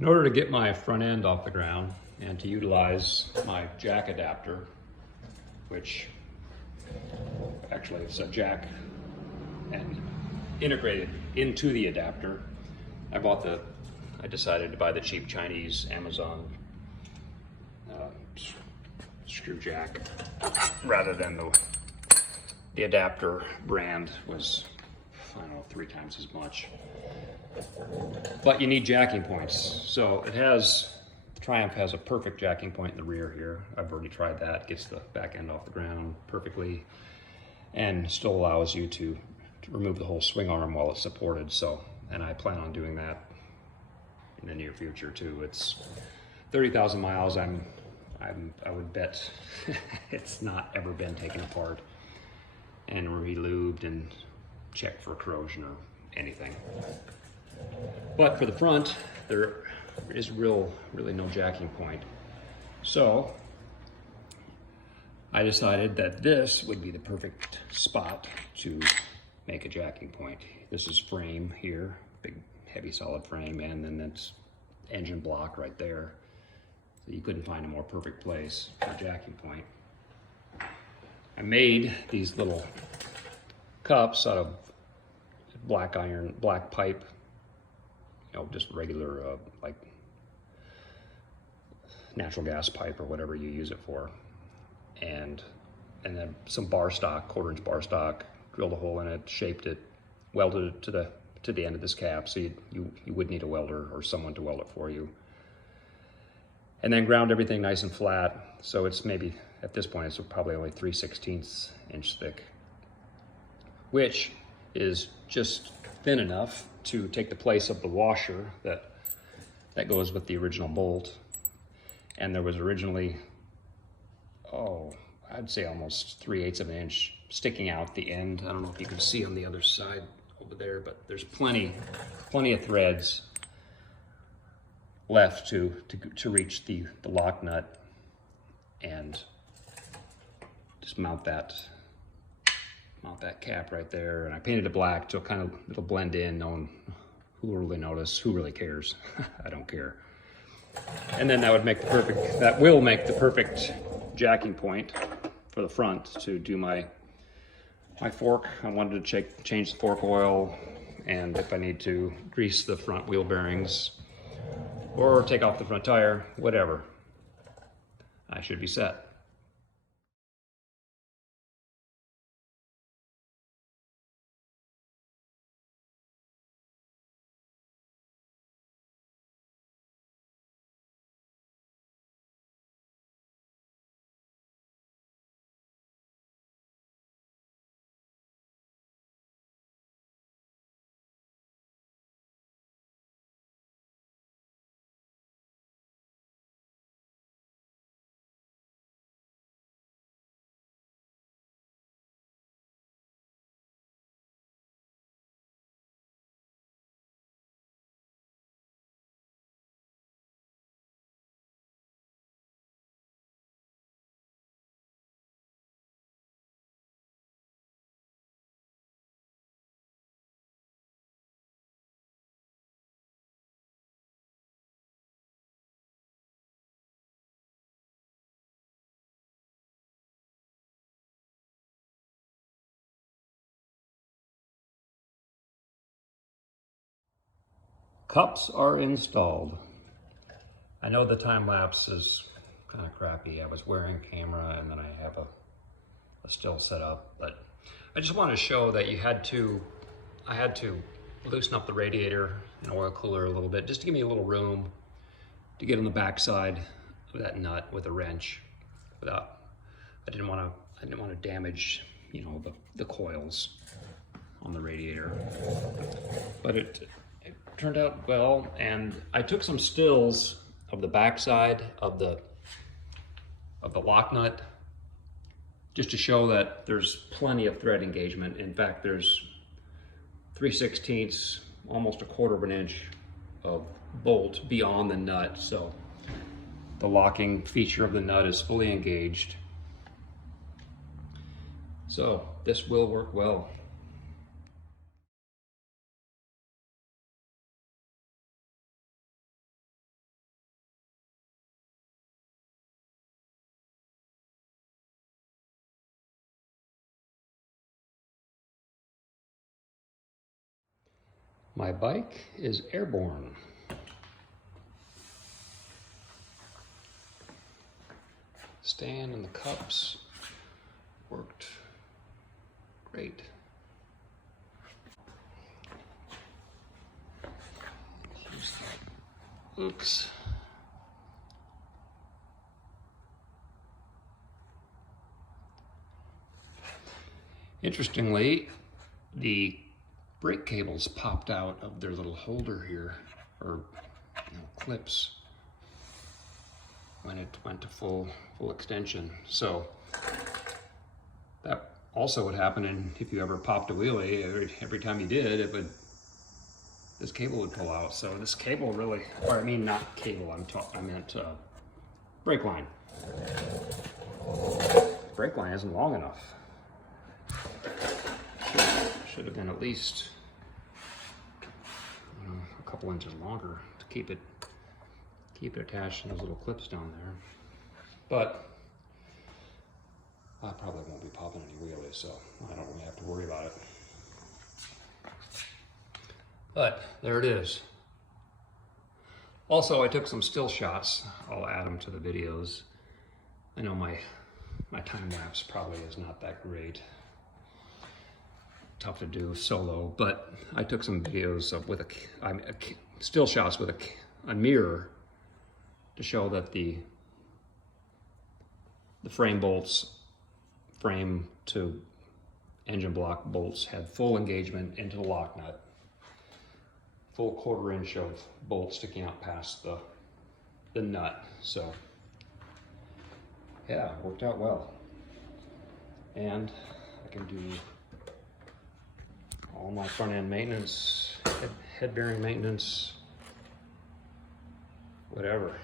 In order to get my front end off the ground and to utilize my jack adapter, which actually it's a jack and integrated into the adapter, I decided to buy the cheap Chinese Amazon screw jack rather than the adapter brand was, I don't know, 3 times as much. But you need jacking points. So Triumph has a perfect jacking point in the rear here. I've already tried that. Gets the back end off the ground perfectly and still allows you to remove the whole swing arm while it's supported. And I plan on doing that in the near future too. It's 30,000 miles. I would bet it's not ever been taken apart and re-lubed and checked for corrosion or anything. But for the front, there is really no jacking point. So I decided that this would be the perfect spot to make a jacking point. This is frame here, big heavy solid frame, and then that's engine block right there. So you couldn't find a more perfect place for a jacking point. I made these little cups out of black pipe, just regular like natural gas pipe or whatever you use it for, and then some bar stock, 1/4-inch bar stock, drilled a hole in it, shaped it, welded it to the end of this cap, so you would need a welder or someone to weld it for you, and then ground everything nice and flat. So it's maybe at this point it's probably only 3/16 inch thick, which is just thin enough to take the place of the washer that goes with the original bolt. And there was originally, I'd say almost 3/8 of an inch sticking out the end. I don't know if you can see on the other side over there, but there's plenty of threads left to reach the lock nut and just mount that cap right there. And I painted it black so it'll blend in. No one who will really notice, who really cares. I don't care. And then that will make the perfect jacking point for the front to do my fork. I wanted to change the fork oil, and if I need to grease the front wheel bearings or take off the front tire, whatever, I should be set. Cups are installed. I know the time lapse is kind of crappy. I was wearing a camera and then I have a still set up, but I just want to show that I had to loosen up the radiator and oil cooler a little bit just to give me a little room to get on the back side of that nut with a wrench I didn't want to damage, the coils on the radiator. But it turned out well, and I took some stills of the backside of the lock nut just to show that there's plenty of thread engagement. In fact, there's 3/16, almost 1/4 of an inch of bolt beyond the nut, so the locking feature of the nut is fully engaged. So this will work well. My bike is airborne. Stand and the cups worked great. Oops. Interestingly, the brake cables popped out of their little holder here, or clips, when it went to full extension. So that also would happen, and if you ever popped a wheelie, every time you did, this cable would pull out. So this cable really, or I mean not cable, I meant brake line. Brake line isn't long enough. Should have been at least a couple inches longer to keep it attached to those little clips down there. But I probably won't be popping any wheelies, so I don't really have to worry about it. But there it is. Also, I took some still shots. I'll add them to the videos. I know my time lapse probably is not that great. Tough to do solo, but I took some videos of with still shots with a mirror to show that the frame to engine block bolts had full engagement into the lock nut. Full 1/4 inch of bolt sticking out past the nut. So yeah, it worked out well. And I can do all my front end maintenance, head bearing maintenance, whatever.